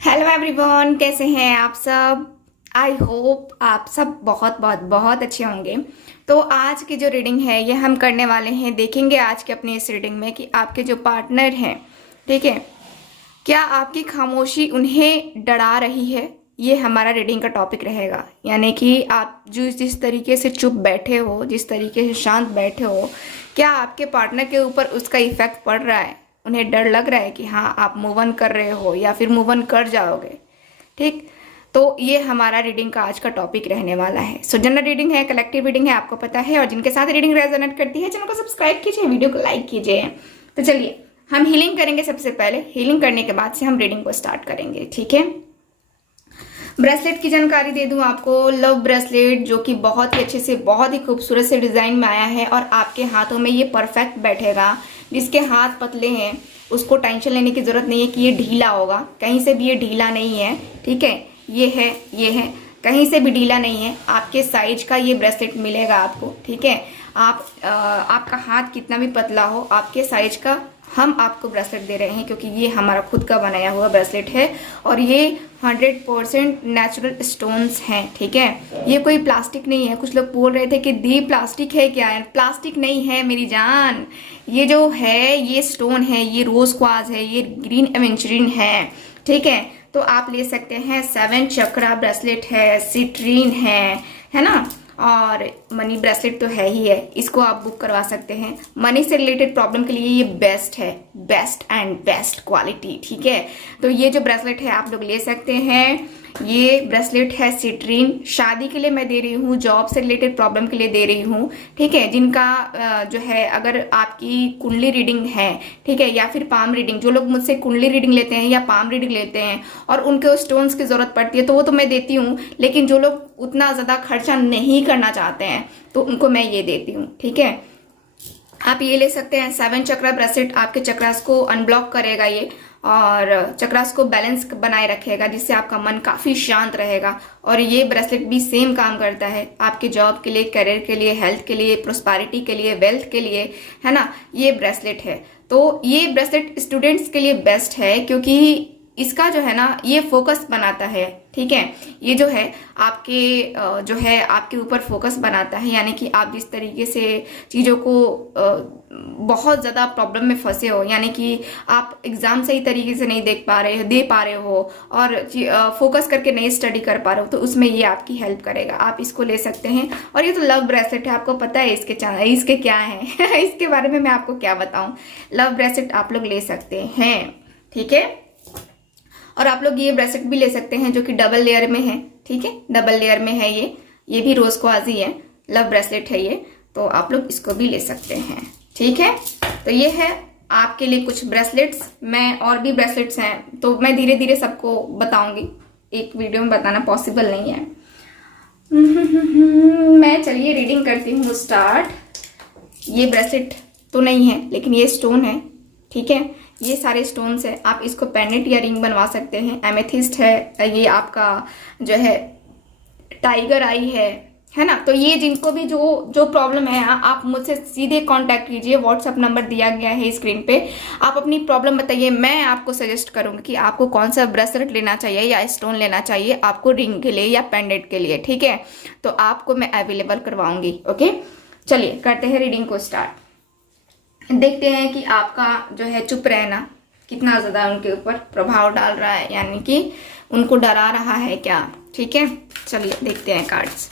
Hello everyone, कैसे हैं आप सब। आई होप आप सब बहुत बहुत बहुत अच्छे होंगे। तो आज की जो रीडिंग है ये हम करने वाले हैं, देखेंगे आज के अपने इस रीडिंग में कि आपके जो पार्टनर हैं, ठीक है, क्या आपकी खामोशी उन्हें डरा रही है। ये हमारा रीडिंग का टॉपिक रहेगा। यानी कि आप जो जिस तरीके से चुप बैठे हो, जिस तरीके से शांत बैठे हो, क्या आपके पार्टनर के ऊपर उसका इफेक्ट पड़ रहा है। उन्हें डर लग रहा है कि हाँ आप मूव ऑन कर रहे हो या फिर मूव ऑन कर जाओगे। ठीक, तो ये हमारा रीडिंग का आज का टॉपिक रहने वाला है। सो जनरल रीडिंग है, कलेक्टिव रीडिंग है, आपको पता है। और जिनके साथ रीडिंग रेजोनेट करती है चैनल को सब्सक्राइब कीजिए, वीडियो को लाइक कीजिए। तो चलिए हम हीलिंग करेंगे। सबसे पहले हीलिंग करने के बाद से हम रीडिंग को स्टार्ट करेंगे, ठीक है। ब्रेसलेट की जानकारी दे दूं आपको। लव ब्रेसलेट जो कि बहुत ही अच्छे से, बहुत ही खूबसूरत से डिजाइन में आया है और आपके हाथों में ये परफेक्ट बैठेगा। जिसके हाथ पतले हैं उसको टेंशन लेने की जरूरत नहीं है कि ये ढीला होगा। कहीं से भी ये ढीला नहीं है, ठीक है। ये है, कहीं से भी ढीला नहीं है। आपके साइज का ये ब्रेसलेट मिलेगा आपको, ठीक है। आपका हाथ कितना भी पतला हो, आपके साइज का हम आपको ब्रेसलेट दे रहे हैं, क्योंकि ये हमारा खुद का बनाया हुआ ब्रेसलेट है और ये 100% नेचुरल स्टोन्स हैं, ठीक है। ये कोई प्लास्टिक नहीं है। कुछ लोग बोल रहे थे कि दी प्लास्टिक है क्या है। प्लास्टिक नहीं है मेरी जान। ये जो है ये स्टोन है, ये रोज क्वार्ट्ज है, ये ग्रीन एवेंचुरिन है, ठीक है। तो आप ले सकते हैं। 7 चक्रा ब्रेसलेट है, सिट्रीन है ना। और मनी ब्रेसलेट तो है ही है, इसको आप बुक करवा सकते हैं। मनी से रिलेटेड प्रॉब्लम के लिए ये बेस्ट है, बेस्ट एंड बेस्ट क्वालिटी, ठीक है। तो ये जो ब्रेसलेट है आप लोग ले सकते हैं। ये ब्रेसलेट है सिट्रीन। शादी के लिए मैं दे रही हूँ, जॉब से रिलेटेड प्रॉब्लम के लिए दे रही हूँ, ठीक है। जिनका जो है, अगर आपकी कुंडली रीडिंग है, ठीक है, या फिर पाम रीडिंग, जो लोग मुझसे कुंडली रीडिंग लेते हैं या पाम रीडिंग लेते हैं और उनको स्टोन्स की जरूरत पड़ती है तो वो तो मैं देती हूँ। लेकिन जो लोग उतना ज्यादा खर्चा नहीं करना चाहते हैं तो उनको मैं ये देती हूँ, ठीक है। आप ये ले सकते हैं। 7 चक्रा ब्रेसलेट आपके चक्रास को अनब्लॉक करेगा ये, और चक्रास को बैलेंस बनाए रखेगा, जिससे आपका मन काफी शांत रहेगा। और ये ब्रेसलेट भी सेम काम करता है आपके जॉब के लिए, करियर के लिए, हेल्थ के लिए, प्रोस्पेरिटी के लिए, वेल्थ के लिए, है ना। ये ब्रेसलेट है। तो ये ब्रेसलेट स्टूडेंट्स के लिए बेस्ट है, क्योंकि इसका जो है ना ये फोकस बनाता है, ठीक है। ये जो है आपके जो है आपके ऊपर फोकस बनाता है। यानी कि आप जिस तरीके से चीज़ों को बहुत ज़्यादा प्रॉब्लम में फंसे हो, यानी कि आप एग्जाम सही तरीके से नहीं दे पा रहे हो और फोकस करके नहीं स्टडी कर पा रहे हो, तो उसमें ये आपकी हेल्प करेगा। आप इसको ले सकते हैं। और ये तो लव ब्रेसलेट है, आपको पता है इसके क्या है इसके बारे में मैं आपको क्या बताऊं। लव ब्रेसलेट आप लोग ले सकते हैं, ठीक है। और आप लोग ये ब्रेसलेट भी ले सकते हैं जो कि डबल लेयर में है, ठीक है। डबल लेयर में है ये भी रोज क्वाजी है, लव ब्रेसलेट है ये। तो आप लोग इसको भी ले सकते हैं, ठीक है। तो ये है आपके लिए कुछ ब्रेसलेट्स। मैं और भी ब्रेसलेट्स हैं तो मैं धीरे धीरे सबको बताऊंगी, एक वीडियो में बताना पॉसिबल नहीं है। मैं चलिए रीडिंग करती हूँ स्टार्ट। ये ब्रेसलेट तो नहीं है लेकिन ये स्टोन है, ठीक है। ये सारे स्टोन्स है। आप इसको पेंडेंट या रिंग बनवा सकते हैं। एमेथिस्ट है, ये आपका जो है टाइगर आई है ना। तो ये जिनको भी जो प्रॉब्लम है, आप मुझसे सीधे कांटेक्ट कीजिए। व्हाट्सएप नंबर दिया गया है स्क्रीन पे। आप अपनी प्रॉब्लम बताइए, मैं आपको सजेस्ट करूंगी कि आपको कौन सा ब्रेसलेट लेना चाहिए या स्टोन लेना चाहिए, आपको रिंग के लिए या पेंडेंट के लिए, ठीक है। तो आपको मैं अवेलेबल करवाऊंगी, ओके। चलिए करते हैं रीडिंग को स्टार्ट। देखते हैं कि आपका जो है चुप रहना कितना ज्यादा उनके ऊपर प्रभाव डाल रहा है, यानी कि उनको डरा रहा है क्या, ठीक है। चलिए देखते हैं कार्ड्स।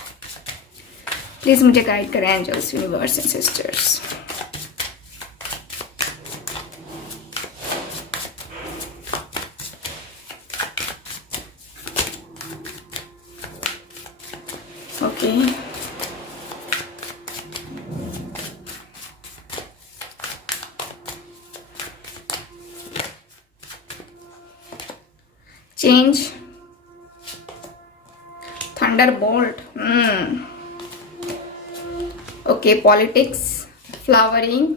प्लीज मुझे गाइड करें angels, universe and sisters. Okay, change, thunderbolt, okay, politics, flowering,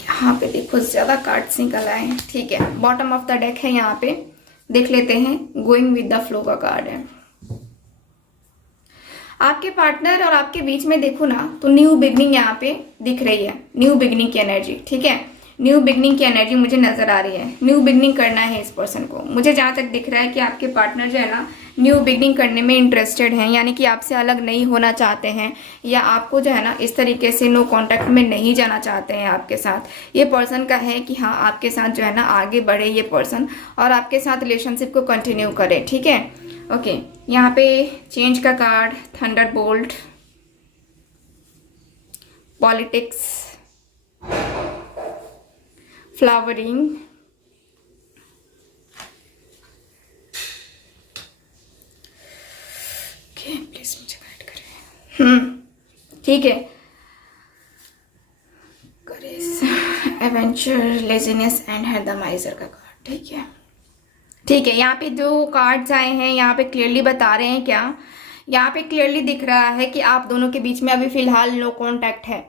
यहाँ पे देखो ज्यादा कार्ड्स निकल आए हैं, ठीक है। बॉटम ऑफ द डेक है, यहाँ पे देख लेते हैं। गोइंग विद द फ्लो का कार्ड है। आपके पार्टनर और आपके बीच में देखो ना तो न्यू बिगनिंग यहाँ पे दिख रही है, न्यू बिगनिंग की एनर्जी, ठीक है। न्यू बिगनिंग की एनर्जी मुझे नज़र आ रही है। न्यू बिगनिंग करना है इस पर्सन को। मुझे जहाँ तक दिख रहा है कि आपके पार्टनर जो है ना न्यू बिगनिंग करने में इंटरेस्टेड हैं, यानी कि आपसे अलग नहीं होना चाहते हैं, या आपको जो है ना इस तरीके से नो कॉन्टैक्ट में नहीं जाना चाहते हैं आपके साथ। ये पर्सन का है कि हाँ आपके साथ जो है ना आगे बढ़े ये पर्सन और आपके साथ रिलेशनशिप को कंटिन्यू करे। ठीक है, ओके। यहाँ पे चेंज का card, Thunderbolt, politics, flowering, okay please मुझे गाइड करें। ठीक है, करेज, एवेंचर, लेजीनेस एंड हैंडमाइजर का कार्ड। ठीक है, ठीक है। यहाँ पे जो कार्ड्स आए हैं यहाँ पे क्लियरली बता रहे हैं क्या, यहाँ पे क्लियरली दिख रहा है कि आप दोनों के बीच में अभी फिलहाल नो कांटेक्ट है।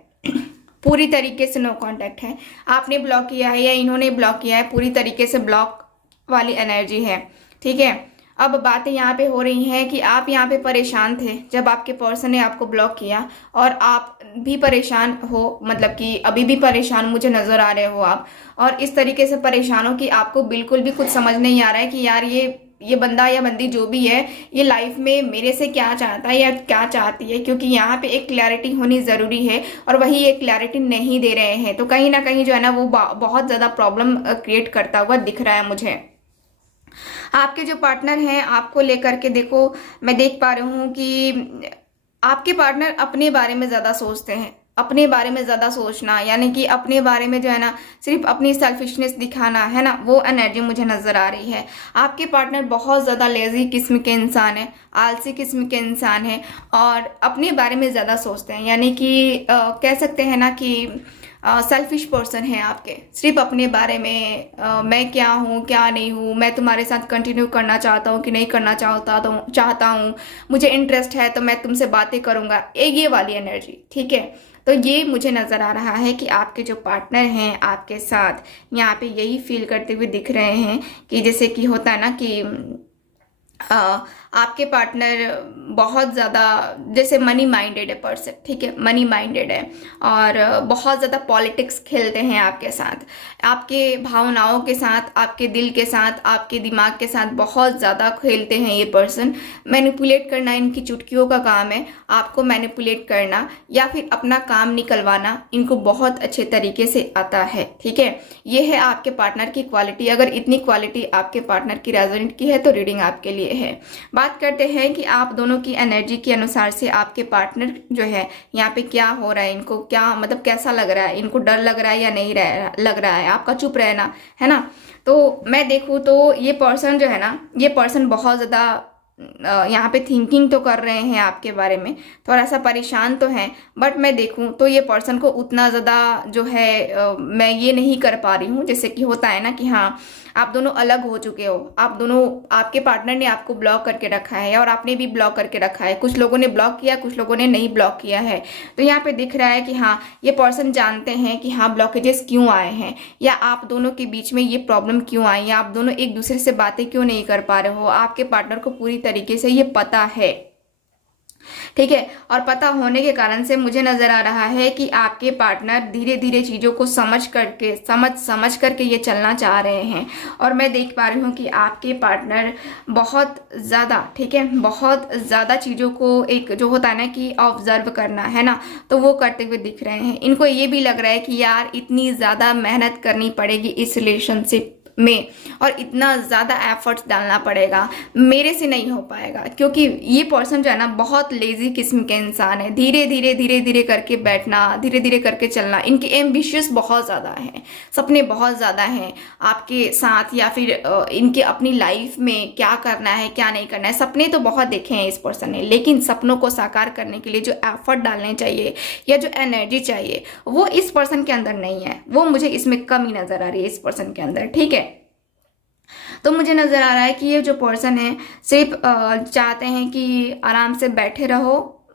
पूरी तरीके से नो कांटेक्ट है। आपने ब्लॉक किया है या इन्होंने ब्लॉक किया है, पूरी तरीके से ब्लॉक वाली एनर्जी है। ठीक है, अब बातें यहाँ पे हो रही हैं कि आप यहाँ पे परेशान थे जब आपके पर्सन ने आपको ब्लॉक किया, और आप भी परेशान हो, मतलब कि अभी भी परेशान मुझे नज़र आ रहे हो आप। और इस तरीके से परेशान हो कि आपको बिल्कुल भी कुछ समझ नहीं आ रहा है कि यार ये बंदा या बंदी जो भी है ये लाइफ में मेरे से क्या चाहता है या क्या चाहती है, क्योंकि यहाँ पे एक क्लैरिटी होनी ज़रूरी है और वही एक क्लैरिटी नहीं दे रहे हैं। तो कहीं ना कहीं जो है ना वो बहुत ज़्यादा प्रॉब्लम क्रिएट करता हुआ दिख रहा है मुझे। आपके जो पार्टनर हैं आपको लेकर के, देखो मैं देख पा रही हूँ कि आपके पार्टनर अपने बारे में ज़्यादा सोचते हैं। अपने बारे में ज़्यादा सोचना यानी कि अपने बारे में जो है ना सिर्फ अपनी सेल्फिशनेस दिखाना है ना, वो एनर्जी मुझे नज़र आ रही है। आपके पार्टनर बहुत ज़्यादा लेजी किस्म के इंसान है, आलसी किस्म के इंसान है और अपने बारे में ज़्यादा सोचते हैं, यानी कि कह सकते हैं ना कि सेल्फिश पर्सन है आपके। सिर्फ अपने बारे में मैं क्या हूँ क्या नहीं हूँ, मैं तुम्हारे साथ कंटिन्यू करना चाहता हूँ कि नहीं करना चाहता हूँ, मुझे इंटरेस्ट है तो मैं तुमसे बातें करूँगा, ये वाली एनर्जी। ठीक है, तो ये मुझे नज़र आ रहा है कि आपके जो पार्टनर हैं आपके साथ यहाँ पे यही फील करते हुए दिख रहे हैं कि जैसे कि होता है ना कि आपके पार्टनर बहुत ज़्यादा जैसे मनी माइंडेड है पर्सन। ठीक है, मनी माइंडेड है और बहुत ज़्यादा पॉलिटिक्स खेलते हैं आपके साथ, आपके भावनाओं के साथ, आपके दिल के साथ, आपके दिमाग के साथ बहुत ज़्यादा खेलते हैं ये पर्सन। मैनिपुलेट करना इनकी चुटकियों का काम है, आपको मैनिपुलेट करना या फिर अपना काम निकलवाना इनको बहुत अच्छे तरीके से आता है। ठीक है, ये है आपके पार्टनर की क्वालिटी। अगर इतनी क्वालिटी आपके पार्टनर की रेजोनेट की है तो रीडिंग आपके लिए है। बात करते हैं कि आप दोनों की एनर्जी के अनुसार से आपके पार्टनर जो है यहाँ पे क्या हो रहा है, इनको क्या मतलब कैसा लग रहा है, इनको डर लग रहा है या नहीं लग रहा है, आपका चुप रहना है ना। तो मैं देखूँ तो ये पर्सन जो है ना, ये पर्सन बहुत ज़्यादा यहाँ पे थिंकिंग तो कर रहे हैं आपके बारे में, थोड़ा सा परेशान तो हैं, बट मैं देखूं तो ये पर्सन को उतना ज़्यादा जो है मैं ये नहीं कर पा रही हूँ। जैसे कि होता है ना कि हाँ आप दोनों अलग हो चुके हो, आप दोनों, आपके पार्टनर ने आपको ब्लॉक करके रखा है और आपने भी ब्लॉक करके रखा है। कुछ लोगों ने ब्लॉक किया, कुछ लोगों ने नहीं ब्लॉक किया है। तो यहाँ पे दिख रहा है कि हाँ ये पर्सन जानते हैं कि हाँ ब्लॉकेजेस क्यों आए हैं, या आप दोनों के बीच में ये प्रॉब्लम क्यों आई, या आप दोनों एक दूसरे से बातें क्यों नहीं कर पा रहे हो। आपके पार्टनर को पूरी तरीके से ये पता है। ठीक है, और पता होने के कारण से मुझे नजर आ रहा है कि आपके पार्टनर धीरे धीरे चीजों को समझ करके ये चलना चाह रहे हैं। और मैं देख पा रही हूँ कि आपके पार्टनर बहुत ज़्यादा, ठीक है, बहुत ज़्यादा चीज़ों को एक जो होता है ना कि ऑब्जर्व करना है ना, तो वो करते हुए दिख रहे हैं। इनको ये भी लग रहा है कि यार इतनी ज़्यादा मेहनत करनी पड़ेगी इस रिलेशनशिप में और इतना ज़्यादा एफर्ट्स डालना पड़ेगा, मेरे से नहीं हो पाएगा, क्योंकि ये पर्सन जो है ना बहुत लेजी किस्म के इंसान है। धीरे धीरे करके बैठना, धीरे धीरे करके चलना, इनके एम्बिशियस बहुत ज़्यादा हैं, सपने बहुत ज़्यादा हैं आपके साथ, या फिर इनके अपनी लाइफ में क्या करना है क्या नहीं करना है। सपने तो बहुत देखे हैं इस पर्सन ने, लेकिन सपनों को साकार करने के लिए जो एफर्ट डालने चाहिए या जो एनर्जी चाहिए वो इस पर्सन के अंदर नहीं है। वो मुझे इसमें कमी नज़र आ रही है इस पर्सन के अंदर। ठीक है, तो मुझे नज़र आ रहा है कि ये जो पर्सन है सिर्फ चाहते हैं कि आराम से बैठे रहो,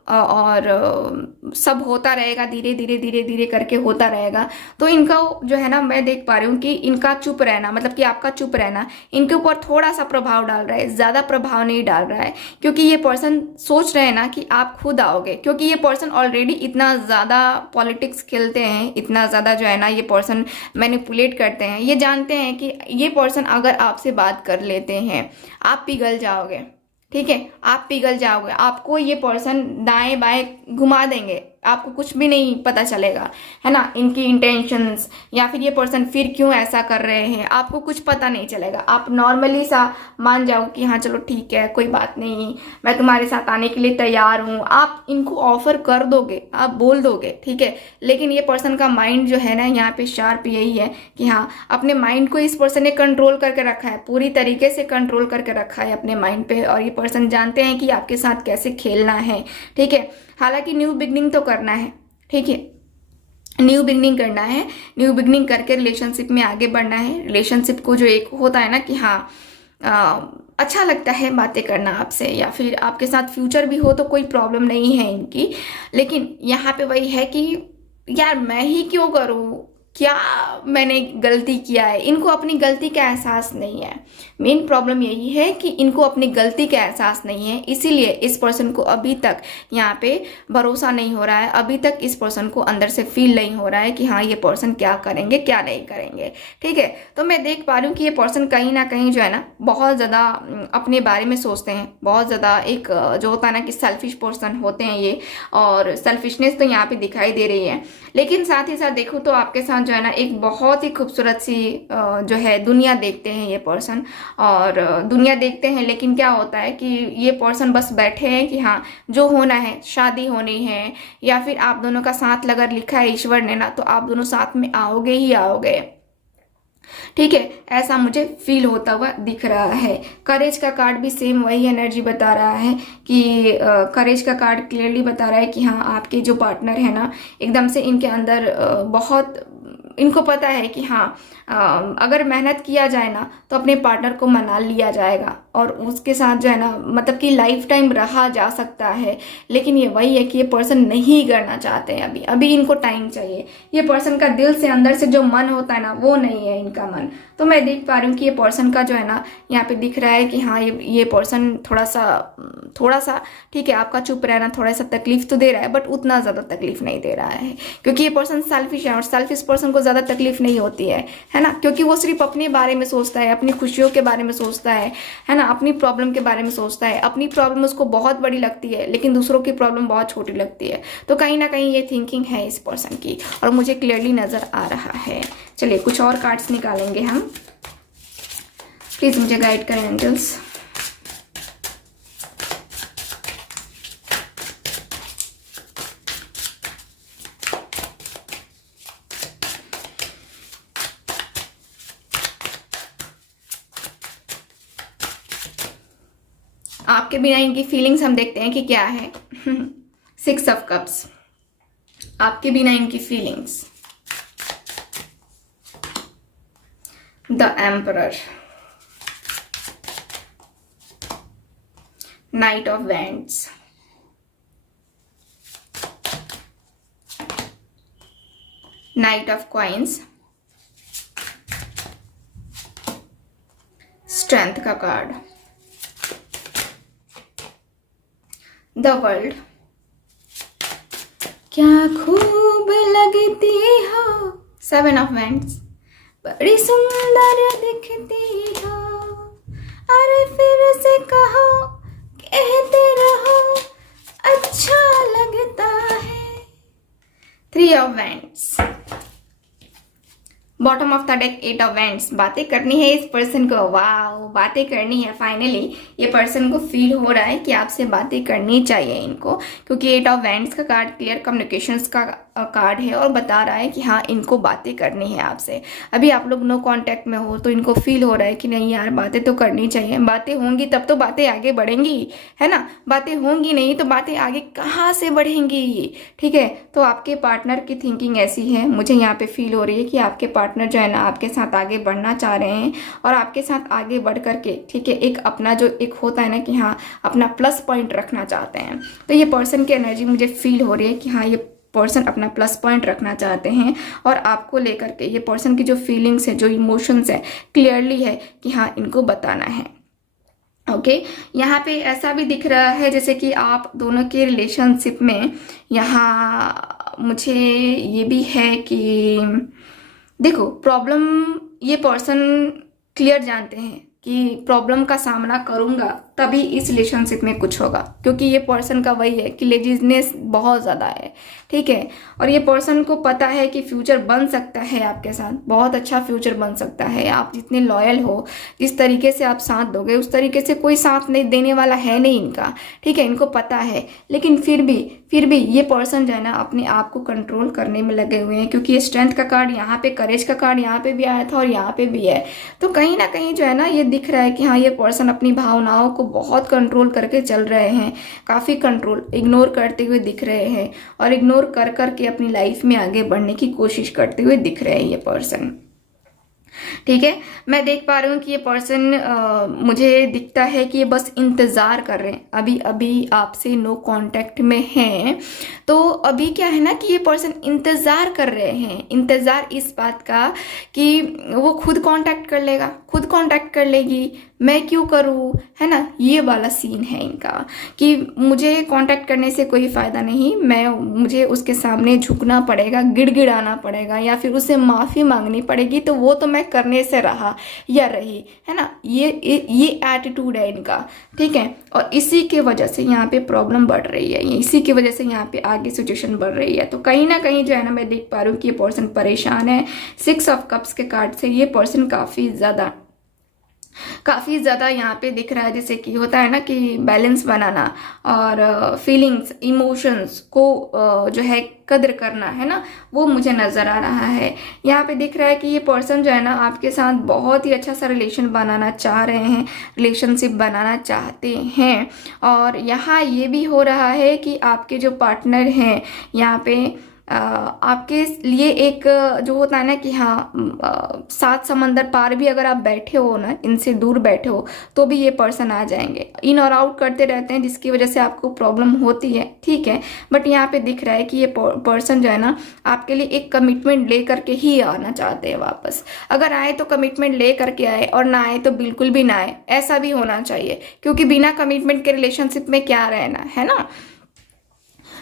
और सब होता रहेगा, धीरे धीरे धीरे धीरे करके होता रहेगा। तो इनका जो है ना, मैं देख पा रही हूँ कि इनका चुप रहना, मतलब कि आपका चुप रहना इनके ऊपर थोड़ा सा प्रभाव डाल रहा है, ज़्यादा प्रभाव नहीं डाल रहा है। क्योंकि ये पर्सन सोच रहे हैं ना कि आप खुद आओगे, क्योंकि ये पर्सन ऑलरेडी इतना ज़्यादा पॉलिटिक्स खेलते हैं, इतना ज़्यादा जो है ना ये पर्सन मैनिपुलेट करते हैं। ये जानते हैं कि ये पर्सन अगर आपसे बात कर लेते हैं आप पिघल जाओगे, ठीक है, आप पिघल जाओगे, आपको ये पर्सन दाएं बाएं घुमा देंगे, आपको कुछ भी नहीं पता चलेगा, है ना, इनकी इंटेंशंस या फिर ये पर्सन फिर क्यों ऐसा कर रहे हैं, आपको कुछ पता नहीं चलेगा। आप नॉर्मली सा मान जाओ कि हाँ चलो ठीक है, कोई बात नहीं, मैं तुम्हारे साथ आने के लिए तैयार हूँ, आप इनको ऑफर कर दोगे, आप बोल दोगे, ठीक है। लेकिन ये पर्सन का माइंड जो है ना यहाँ पे शार्प यही है कि हाँ, अपने माइंड को इस पर्सन ने कंट्रोल करके रखा है, पूरी तरीके से कंट्रोल करके रखा है अपने माइंड पे, और ये पर्सन जानते हैं कि आपके साथ कैसे खेलना है, ठीक है। हालांकि न्यू बिगनिंग तो करना है, ठीक है, न्यू बिगनिंग करना है, न्यू बिगनिंग करके रिलेशनशिप में आगे बढ़ना है। रिलेशनशिप को जो एक होता है ना कि हाँ अच्छा लगता है बातें करना आपसे, या फिर आपके साथ फ्यूचर भी हो तो कोई प्रॉब्लम नहीं है इनकी। लेकिन यहाँ पे वही है कि यार मैं ही क्यों करूँ, क्या मैंने गलती किया है, इनको अपनी गलती का एहसास नहीं है। मेन प्रॉब्लम यही है कि इनको अपनी गलती का एहसास नहीं है, इसीलिए इस पर्सन को अभी तक यहाँ पे भरोसा नहीं हो रहा है, अभी तक इस पर्सन को अंदर से फील नहीं हो रहा है कि हाँ ये पर्सन क्या करेंगे क्या नहीं करेंगे, ठीक है। तो मैं देख पा रही हूँ कि ये पर्सन कहीं ना कहीं जो है ना बहुत ज़्यादा अपने बारे में सोचते हैं, बहुत ज़्यादा एक जो होता है ना कि सेल्फिश पर्सन होते हैं ये, और सेल्फिशनेस तो यहाँ पे दिखाई दे रही है। लेकिन साथ ही साथ देखो तो आपके साथ जो है ना एक बहुत ही खूबसूरत सी जो है दुनिया देखते हैं ये पर्सन, और दुनिया देखते हैं। लेकिन क्या होता है कि ये पर्सन बस बैठे हैं कि हाँ जो होना है, शादी होनी है, या फिर आप दोनों का साथ अगर लिखा है ईश्वर ने ना, तो आप दोनों साथ में आओगे ही आओगे, ठीक है, ऐसा मुझे फील होता हुआ दिख रहा है। करेज का कार्ड भी सेम वही एनर्जी बता रहा है कि करेज का कार्ड क्लियरली बता रहा है कि हाँ आपके जो पार्टनर है ना एकदम से इनके अंदर बहुत इनको पता है कि हाँ अगर मेहनत किया जाए ना तो अपने पार्टनर को मना लिया जाएगा, और उसके साथ जो है ना मतलब कि लाइफ टाइम रहा जा सकता है। लेकिन ये वही है कि ये पर्सन नहीं करना चाहते हैं, अभी अभी इनको टाइम चाहिए। ये पर्सन का दिल से अंदर से जो मन होता है ना वो नहीं है इनका मन। तो मैं देख पा रही हूँ कि ये पर्सन का जो है ना यहाँ पे दिख रहा है कि हाँ ये पर्सन थोड़ा सा ठीक है, आपका चुप रहना थोड़ा सा तकलीफ तो दे रहा है, बट उतना ज़्यादा तकलीफ नहीं दे रहा है, क्योंकि ये पर्सन सेल्फिश है, और सेल्फिश पर्सन को ज़्यादा तकलीफ नहीं होती है ना, क्योंकि वो सिर्फ अपने बारे में सोचता है, अपनी खुशियों के बारे में सोचता है ना, अपनी प्रॉब्लम के बारे में सोचता है। अपनी प्रॉब्लम उसको बहुत बड़ी लगती है, लेकिन दूसरों की प्रॉब्लम बहुत छोटी लगती है। तो कहीं ना कहीं ये थिंकिंग है इस पर्सन की, और मुझे क्लियरली नज़र आ रहा है। चलिए कुछ और कार्ड्स निकालेंगे हम, प्लीज़ मुझे गाइड करें एंजल्स। आपके बिना इनकी फीलिंग्स हम देखते हैं कि क्या है। 6 ऑफ कप्स, आपके बिना इनकी feelings. The emperor, night of wands, night of coins, strength का कार्ड, द वर्ल्ड, क्या खूब लगती हो, 7 ऑफ वैंड्स, बड़ी सुंदर दिखती हो, अरे फिर से कहो, कहते रहो, अच्छा लगता है, 3 of wands, bottom of the deck 8 of wands. बातें करनी है इस पर्सन को, वाह बातें करनी है। फाइनली ये पर्सन को फील हो रहा है कि आपसे बातें करनी चाहिए इनको, क्योंकि 8 ऑफ वैंड्स का कार्ड क्लियर कम्युनिकेशंस का कार्ड है और बता रहा है कि हाँ इनको बातें करनी है आपसे। अभी आप लोग नो कांटेक्ट में हो तो इनको फील हो रहा है कि नहीं यार बातें तो करनी चाहिए, बातें होंगी तब तो बातें आगे बढ़ेंगी, है ना। बातें होंगी नहीं तो बातें आगे कहाँ से बढ़ेंगी, ठीक है। तो आपके पार्टनर की थिंकिंग ऐसी है, मुझे यहाँ पे फील हो रही है कि आपके पार्टनर जो है ना आपके साथ आगे बढ़ना चाह रहे हैं और आपके साथ आगे बढ़ करके, ठीक है, एक अपना जो एक होता है ना कि हाँ अपना प्लस पॉइंट रखना चाहते हैं। तो ये पर्सन की एनर्जी मुझे फील हो रही है कि हाँ ये पर्सन अपना प्लस पॉइंट रखना चाहते हैं और आपको लेकर के ये पर्सन की जो फीलिंग्स है, जो इमोशंस है, क्लियरली है कि हाँ इनको बताना है। ओके यहाँ पे ऐसा भी दिख रहा है जैसे कि आप दोनों के रिलेशनशिप में यहाँ मुझे ये भी है कि देखो प्रॉब्लम ये पर्सन क्लियर जानते हैं कि प्रॉब्लम का सामना करूंगा तभी इस रिलेशनशिप में कुछ होगा, क्योंकि ये पर्सन का वही है कि लेजीनेस बहुत ज़्यादा है, ठीक है। और ये पर्सन को पता है कि फ्यूचर बन सकता है आपके साथ, बहुत अच्छा फ्यूचर बन सकता है। आप जितने लॉयल हो, जिस तरीके से आप साथ दोगे उस तरीके से कोई साथ नहीं देने वाला है नहीं इनका, ठीक है, इनको पता है। लेकिन फिर भी ये पर्सन जो है ना अपने आप को कंट्रोल करने में लगे हुए हैं, क्योंकि ये स्ट्रेंथ का कार्ड यहाँ पे, करेज का कार्ड यहाँ पे भी आया था और यहाँ पे भी है। तो कहीं ना कहीं जो है ना ये दिख रहा है कि हाँ ये पर्सन अपनी भावनाओं को बहुत कंट्रोल करके चल रहे हैं, काफ़ी कंट्रोल, इग्नोर करते हुए दिख रहे हैं और इग्नोर कर करके अपनी लाइफ में आगे बढ़ने की कोशिश करते हुए दिख रहे हैं ये पर्सन, ठीक है। मैं देख पा रही हूँ कि ये पर्सन मुझे दिखता है कि ये बस इंतज़ार कर रहे हैं, अभी अभी आपसे नो कांटेक्ट में हैं। तो अभी क्या है ना कि ये पर्सन इंतज़ार कर रहे हैं, इंतज़ार इस बात का कि वो खुद कांटेक्ट कर लेगा, खुद कांटेक्ट कर लेगी, मैं क्यों करूँ, है ना। ये वाला सीन है इनका कि मुझे कांटेक्ट करने से कोई फ़ायदा नहीं, मुझे उसके सामने झुकना पड़ेगा, गिड़गिड़ाना पड़ेगा या फिर उससे माफ़ी मांगनी पड़ेगी, तो वो तो मैं करने से रहा या रही, है ना। ये एटीट्यूड है इनका, ठीक है। और इसी के वजह से यहाँ पे प्रॉब्लम बढ़ रही है, इसी की वजह से यहाँ पे आगे सिचुएशन बढ़ रही है। तो कहीं ना कहीं जो है ना मैं देख पा रही हूँ कि ये पर्सन परेशान है। 6 ऑफ कप्स के कार्ड से ये पर्सन काफ़ी ज़्यादा यहाँ पे दिख रहा है, जैसे कि होता है ना कि बैलेंस बनाना और फीलिंग्स, इमोशंस को जो है कद्र करना, है ना, वो मुझे नज़र आ रहा है। यहाँ पे दिख रहा है कि ये पर्सन जो है ना आपके साथ बहुत ही अच्छा सा रिलेशन बनाना चाह रहे हैं, रिलेशनशिप बनाना चाहते हैं। और यहाँ ये भी हो रहा है कि आपके जो पार्टनर हैं यहाँ पे आपके लिए एक जो होता है ना कि हाँ 7 समंदर पार भी अगर आप बैठे हो ना, इनसे दूर बैठे हो, तो भी ये पर्सन आ जाएंगे। इन और आउट करते रहते हैं जिसकी वजह से आपको प्रॉब्लम होती है, ठीक है। बट यहाँ पे दिख रहा है कि ये पर्सन जो है ना आपके लिए एक कमिटमेंट ले करके ही आना चाहते हैं वापस। अगर आए तो कमिटमेंट ले करके आए और ना आए तो बिल्कुल भी ना आए, ऐसा भी होना चाहिए, क्योंकि बिना कमिटमेंट के रिलेशनशिप में क्या रहना, है ना।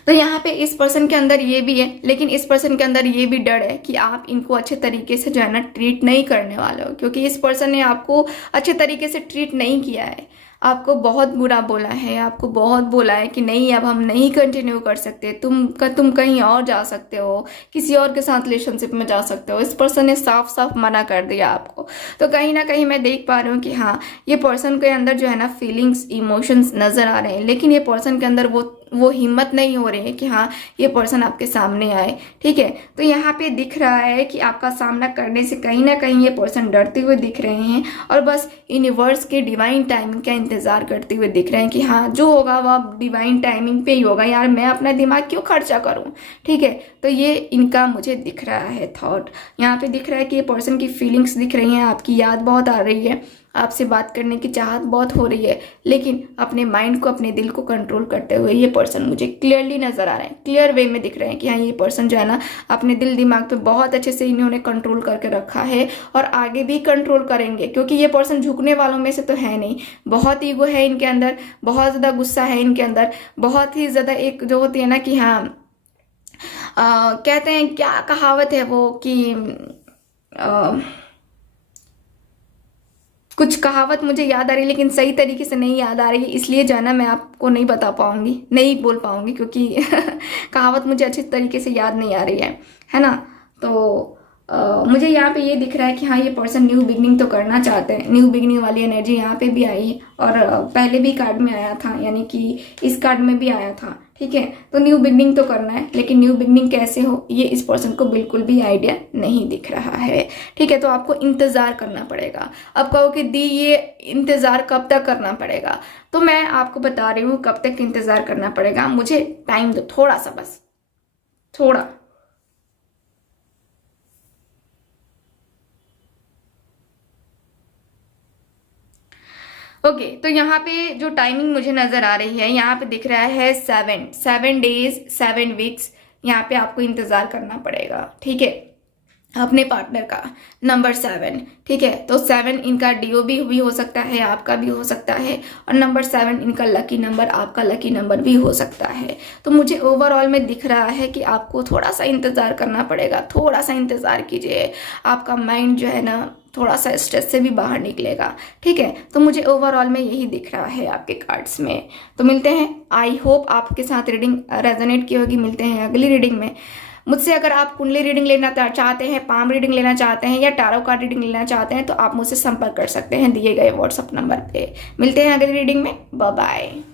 तो यहाँ पे इस पर्सन के अंदर ये भी है, लेकिन इस पर्सन के अंदर ये भी डर है कि आप इनको अच्छे तरीके से जो है ना ट्रीट नहीं करने वाले हो, क्योंकि इस पर्सन ने आपको अच्छे तरीके से ट्रीट नहीं किया है, आपको बहुत बुरा बोला है, आपको बहुत बोला है कि नहीं अब हम नहीं कंटिन्यू कर सकते, तुम कहीं और जा सकते हो, किसी और के साथ रिलेशनशिप में जा सकते हो। इस पर्सन ने साफ साफ मना कर दिया आपको। तो कहीं ना कहीं मैं देख पा रही हूँ कि हाँ ये पर्सन के अंदर जो है ना फीलिंग्स, इमोशंस नज़र आ रहे हैं, लेकिन ये पर्सन के अंदर वो हिम्मत नहीं हो रही है कि हाँ ये पर्सन आपके सामने आए, ठीक है। तो यहाँ पे दिख रहा है कि आपका सामना करने से कहीं ना कहीं ये पर्सन डरते हुए दिख रहे हैं और बस यूनिवर्स के डिवाइन टाइमिंग का इंतजार करते हुए दिख रहे हैं कि हाँ जो होगा वह डिवाइन टाइमिंग पे ही होगा, यार मैं अपना दिमाग क्यों खर्चा करूँ, ठीक है। तो ये इनका मुझे दिख रहा है थॉट। यहाँ पे दिख रहा है कि ये पर्सन की फीलिंग्स दिख रही हैं, आपकी याद बहुत आ रही है, आपसे बात करने की चाहत बहुत हो रही है, लेकिन अपने माइंड को, अपने दिल को कंट्रोल करते हुए ये पर्सन मुझे क्लियरली नज़र आ रहे हैं, क्लियर वे में दिख रहे हैं कि हाँ ये पर्सन जो है ना अपने दिल दिमाग पे बहुत अच्छे से इन्होंने कंट्रोल करके रखा है और आगे भी कंट्रोल करेंगे, क्योंकि ये पर्सन झुकने वालों में से तो है नहीं। बहुत ईगो है इनके अंदर, बहुत ज़्यादा गुस्सा है इनके अंदर, बहुत ही ज़्यादा एक जो होती है ना कि हाँ कहते हैं, क्या कहावत है वो कि कुछ कहावत मुझे याद आ रही है लेकिन सही तरीके से नहीं याद आ रही है, इसलिए जो है ना मैं आपको नहीं बता पाऊंगी, नहीं बोल पाऊंगी, क्योंकि कहावत मुझे अच्छे तरीके से याद नहीं आ रही है ना। तो मुझे यहाँ पे ये दिख रहा है कि हाँ ये पर्सन न्यू बिगनिंग तो करना चाहते हैं। न्यू बिगनिंग वाली एनर्जी यहाँ पे भी आई है और पहले भी कार्ड में आया था, यानी कि इस कार्ड में भी आया था। ठीक है, तो न्यू बिगनिंग तो करना है, लेकिन न्यू बिगनिंग कैसे हो ये इस पर्सन को बिल्कुल भी आइडिया नहीं दिख रहा है। ठीक है, तो आपको इंतज़ार करना पड़ेगा। अब कहो कि दी ये इंतज़ार कब तक करना पड़ेगा, तो मैं आपको बता रही हूँ कब तक इंतज़ार करना पड़ेगा। मुझे टाइम दो थोड़ा सा, बस थोड़ा। ओके, तो यहाँ पे जो टाइमिंग मुझे नज़र आ रही है, यहाँ पे दिख रहा है 7 डेज 7 वीक्स। यहाँ पे आपको इंतज़ार करना पड़ेगा। ठीक है, अपने पार्टनर का नंबर 7। ठीक है, तो 7 इनका डीओ भी हो सकता है, आपका भी हो सकता है, और नंबर 7 इनका लकी नंबर, आपका लकी नंबर भी हो सकता है। तो मुझे ओवरऑल में दिख रहा है कि आपको थोड़ा सा इंतज़ार करना पड़ेगा। थोड़ा सा इंतज़ार कीजिए, आपका माइंड जो है ना थोड़ा सा स्ट्रेस से भी बाहर निकलेगा। ठीक है, तो मुझे ओवरऑल में यही दिख रहा है आपके कार्ड्स में। तो मिलते हैं, आई होप आपके साथ रीडिंग रेजोनेट की होगी। मिलते हैं अगली रीडिंग में। मुझसे अगर आप कुंडली रीडिंग लेना चाहते हैं, पाम रीडिंग लेना चाहते हैं, या टैरो कार्ड रीडिंग लेना चाहते हैं, तो आप मुझसे संपर्क कर सकते हैं दिए गए व्हाट्सएप नंबर पे। मिलते हैं अगली रीडिंग में। Bye bye.